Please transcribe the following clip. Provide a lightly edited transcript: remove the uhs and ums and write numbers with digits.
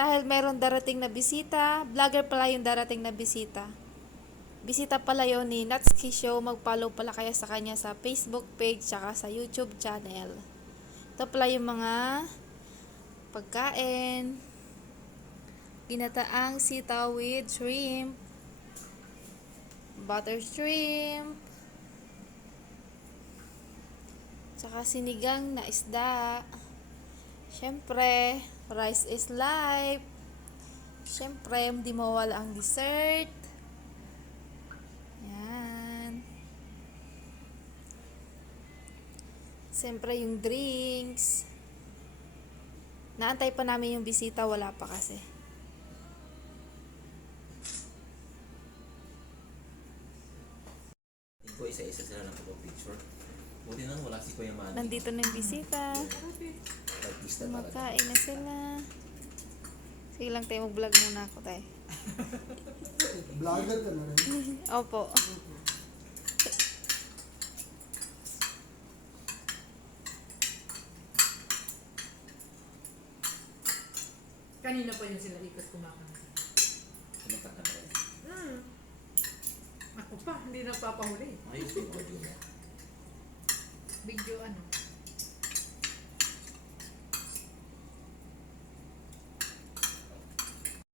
Dahil meron darating na bisita, vlogger pala yung darating na bisita. Bisita pala yun ni Natsuki Show. Mag-follow pala kayo sa kanya sa Facebook page tsaka sa YouTube channel. Ito pala yung mga pagkain. Ginataang sitaw with shrimp, butter shrimp, tsaka sinigang na isda. Syempre, rice is life. Syempre, hindi mawala ang dessert. Yan. Syempre, yung drinks. Naantay pa namin yung bisita, wala pa kasi. Ko isa-isa sila nakapag-picture. Buti na wala si Kuya Manny. Nandito na yung bisita. Artista talaga. Makain na sila. Sige lang tayo, mag-vlog muna ako tayo. Vlogger ka na rin. Opo. Kanina pa yun sila ikot kumakain. Kumanta ka na rin. Ako pa, hindi nagpapahuli. Ayos yung audio mo. Video ano.